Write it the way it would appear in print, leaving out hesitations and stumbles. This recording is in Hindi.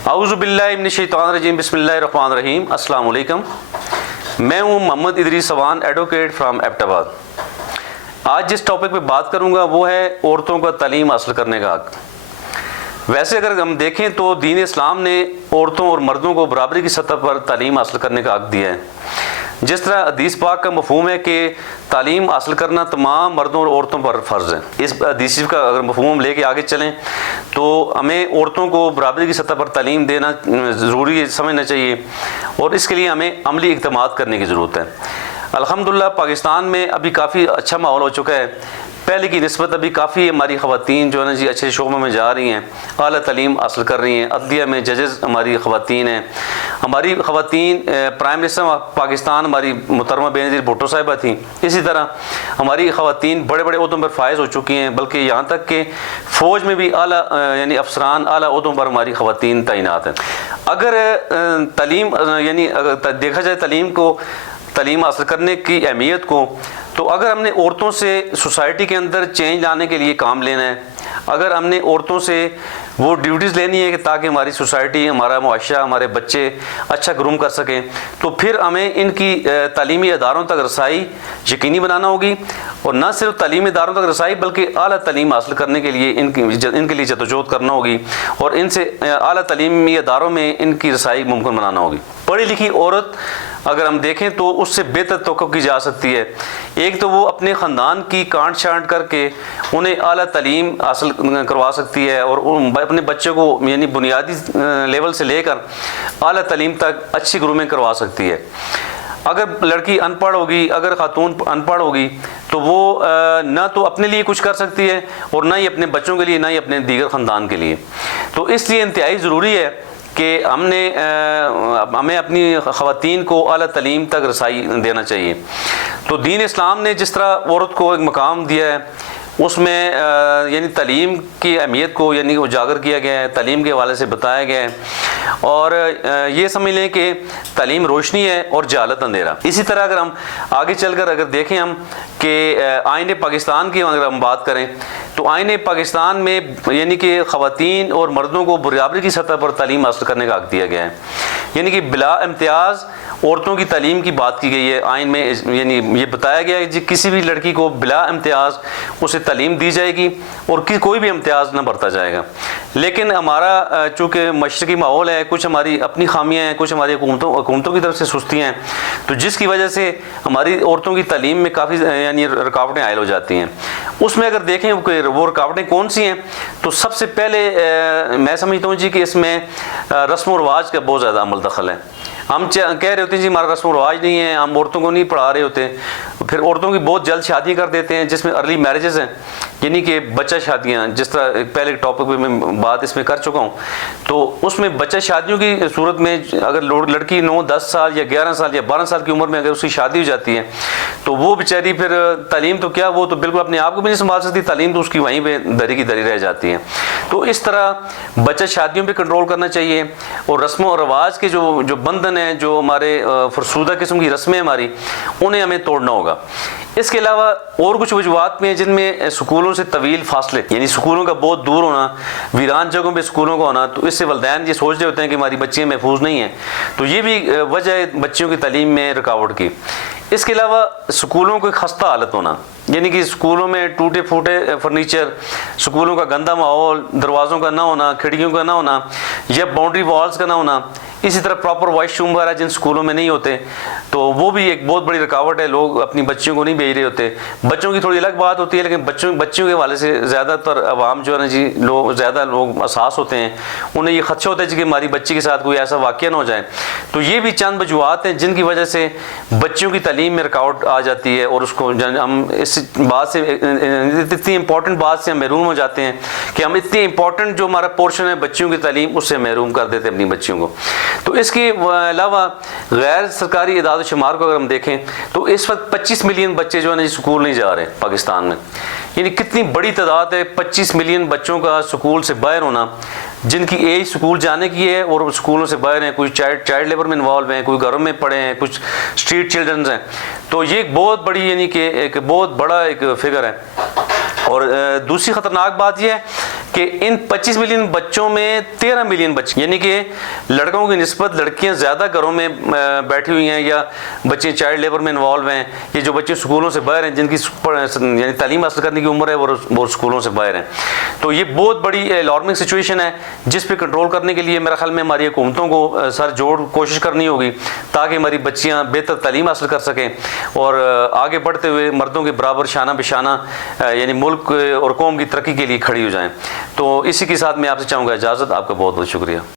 औज़ुबिल्लाहि मिनश्शैतानिर्रजीम बिस्मिल्लाहिर्रहमानिर्रहीम। अस्सलाम वालेकुम। मैं हूँ मोहम्मद इदरीस सवान, एडवोकेट फ्राम एबटाबाद। आज जिस टॉपिक पे बात करूँगा वो है औरतों का तालीम हासिल करने का हक़। वैसे अगर हम देखें तो दीन इस्लाम ने औरतों और मर्दों को बराबरी की सतह पर तालीम हासिल करने का हक़ दिया है। जिस तरह हदीस पाक का मफ़हूम है कि तालीम हासिल करना तमाम मर्दों और औरतों पर फ़र्ज़ है। इस हदीस का अगर मफ़हूम लेके आगे चलें तो हमें औरतों को बराबरी की सतह पर तालीम देना ज़रूरी समझना चाहिए और इसके लिए हमें अमली इक़दामात करने की ज़रूरत है। अल्हम्दुलिल्लाह पाकिस्तान में अभी काफ़ी अच्छा माहौल हो चुका है। पहले की निस्बत अभी काफ़ी हमारी ख़वातीन जो है ना जी अच्छे शोबों में जा रही हैं, आला तालीम हासिल कर रही हैं। अदलिया में जजेस हमारी ख़वातीन हैं। हमारी ख़वातीन प्राइम मिनिस्टर पाकिस्तान हमारी मुहतरमा बेनज़ीर भुट्टो साहिबा थी। इसी तरह हमारी ख़वातीन बड़े बड़े ओहदों पर फायज़ हो चुकी हैं, बल्कि यहाँ तक कि फ़ौज में भी आला यानी अफसरान आला ओहदों पर हमारी ख़वातीन तैनात हैं। अगर तालीम यानी अगर देखा जाए तालीम हासिल करने की अहमियत को, तो अगर हमने औरतों से सोसाइटी के अंदर चेंज लाने के लिए काम लेना है, अगर हमने औरतों से वो ड्यूटीज़ लेनी है कि ताकि हमारी सोसाइटी, हमारा मुआशरा, हमारे बच्चे अच्छा ग्रूम कर सकें, तो फिर हमें इनकी तालीमी इदारों तक रसाई यकीनी बनाना होगी। और न सिर्फ तालीमी इदारों तक रसाई बल्कि आला तालीम हासिल करने के लिए इनके लिए जदोजहद करना होगी और इनसे आला तालीमी इदारों में इनकी रसाई मुमकिन बनाना होगी। पढ़ी लिखी औरत अगर हम देखें तो उससे बेहतर तवक्को की जा सकती है। एक तो वो अपने ख़ानदान की कांट छांट करके उन्हें आला तालीम हासिल करवा सकती है और अपने बच्चों को यानी बुनियादी लेवल से लेकर आला तालीम तक अच्छी ग्रूमिंग करवा सकती है। अगर लड़की अनपढ़ होगी, अगर खातून अनपढ़ होगी, तो वो ना तो अपने लिए कुछ कर सकती है और ना ही अपने बच्चों के लिए, ना ही अपने दीगर ख़ानदान के लिए। तो इसलिए इंतहाई ज़रूरी है कि हमें अपनी ख़वातीन को आला तालीम तक रसाई देना चाहिए। तो दीन इस्लाम ने जिस तरह औरत को एक मकाम दिया है उसमें यानी तालीम की अहमियत को यानी उजागर किया गया है, तालीम के हवाले से बताया गया है। और ये समझ लें कि तालीम रोशनी है और जहालत अंधेरा। इसी तरह अगर हम आगे चलकर अगर देखें हम कि आईने पाकिस्तान की अगर हम बात करें तो आईने पाकिस्तान में यानी कि ख़वातीन और मर्दों को बराबरी की सतह पर तालीम हासिल करने का हक़ दिया गया है। यानी कि बिला इम्तियाज़ औरतों की तालीम की बात की गई है आइन में। यानी ये बताया गया है कि किसी भी लड़की को बिला इम्तियाज़ उसे तालीम दी जाएगी और कोई भी इम्तियाज़ न बरता जाएगा। लेकिन हमारा चूँकि मशरक़ी माहौल है, कुछ हमारी अपनी खामियाँ हैं, कुछ हमारी हुकूमतों की तरफ से सुस्तियाँ हैं, तो जिसकी वजह से हमारी औरतों की तालीम में काफ़ी यानी रुकावटें आयल हो जाती हैं। उसमें अगर देखें वो रुकावटें कौन सी हैं, तो सबसे पहले मैं समझता हूँ जी कि इसमें रस्म व रिवाज का बहुत ज़्यादा अमल दखल है। हम कह रहे होते हैं जी हमारा रस्म रिवाज नहीं है, हम औरतों को नहीं पढ़ा रहे होते, फिर औरतों की बहुत जल्द शादियाँ कर देते हैं जिसमें अर्ली मैरिजेस हैं, यानी कि बच्चा शादियाँ। जिस तरह पहले टॉपिक पे मैं बात इसमें कर चुका हूँ, तो उसमें बच्चा शादियों की सूरत में अगर लड़की 9-10 साल या 11 साल या 12 साल की उम्र में अगर उसकी शादी हो जाती है तो वो बेचारी फिर तालीम तो क्या, वो तो बिल्कुल अपने आप को भी नहीं संभाल सकती, तालीम तो उसकी वहीं पर दरी की दरी रह जाती है। तो इस तरह बच्चा शादियों पर कंट्रोल करना चाहिए और रस्म और रवाज के जो बंधन हैं, जो हमारे फरसूदा किस्म की रस्में हमारी, उन्हें हमें तोड़ना होगा। इसके अलावा और कुछ वजूहात में जिनमें स्कूलों से तवील फासले यानी स्कूलों का बहुत दूर होना, वीरान जगहों पे स्कूलों का होना, तो इससे वालिदैन ये सोच रहे होते हैं कि हमारी बच्चियाँ महफूज नहीं हैं, तो ये भी वजह है बच्चियों की तालीम में रुकावट की। इसके अलावा स्कूलों की खस्ता हालत होना, यानी कि स्कूलों में टूटे फूटे फर्नीचर, स्कूलों का गंदा माहौल, दरवाज़ों का ना होना, खिड़कियों का ना होना या बाउंड्री वॉल्स का ना होना, इसी तरह प्रॉपर वॉशरूम वगैरह जिन स्कूलों में नहीं होते, तो वो भी एक बहुत बड़ी रुकावट है। लोग अपनी बच्चियों को नहीं भेज रहे होते। बच्चों की थोड़ी अलग बात होती है, लेकिन बच्चियों के हवाले से ज़्यादातर अवाम जो है ना जी ज़्यादा लोग एहसास होते हैं, उन्हें ये खदशा होता है कि हमारी बच्ची के साथ कोई ऐसा वाक़या ना हो जाए। तो ये भी चंद वजूहात हैं जिनकी वजह से बच्चियों की तालीम में रुकावट आ जाती है और उसको हम इस बात से, इतनी इंपॉर्टेंट बात से हम महरूम हो जाते हैं कि हम इतनी इंपॉर्टेंट जो हमारा पोर्शन है बच्चियों की तालीम, उससे महरूम कर देते हैं अपनी बच्चियों को। तो इसके अलावा गैर सरकारी इदाद शुमार को अगर हम देखें तो इस वक्त 25 मिलियन बच्चे जो है ना स्कूल नहीं जा रहे पाकिस्तान में। यानी कितनी बड़ी तादाद है 25 मिलियन बच्चों का स्कूल से बाहर होना, जिनकी एज स्कूल जाने की है और स्कूलों से बाहर हैं। कोई चाइल्ड लेबर में इन्वॉल्व हैं, कोई घरों में पड़े हैं, कुछ स्ट्रीट चिल्ड्रंस हैं। तो ये एक बहुत बड़ी यानी कि एक बहुत बड़ा एक फिगर है। और दूसरी ख़तरनाक बात यह है कि इन 25 मिलियन बच्चों में 13 मिलियन बच्चे, यानी कि लड़कों की निस्बत लड़कियां ज़्यादा घरों में बैठी हुई हैं या बच्चे चाइल्ड लेबर में इन्वॉल्व हैं, ये जो बच्चे स्कूलों से बाहर हैं, जिनकी यानी तालीम हासिल करने की उम्र है वो स्कूलों से बाहर हैं। तो ये बहुत बड़ी अलार्मिंग सिचुएशन है जिस पे कंट्रोल करने के लिए मेरा ख्याल में हमारी हुकूमतों को सर जोड़ कोशिश करनी होगी ताकि हमारी बच्चियाँ बेहतर तालीम हासिल कर सकें और आगे बढ़ते हुए मर्दों के बराबर शाना बिशाना यानी मुल्क और कौम की तरक्की के लिए खड़ी हो जाएं। तो इसी के साथ मैं आपसे चाहूँगा इजाज़त। आपका बहुत बहुत शुक्रिया।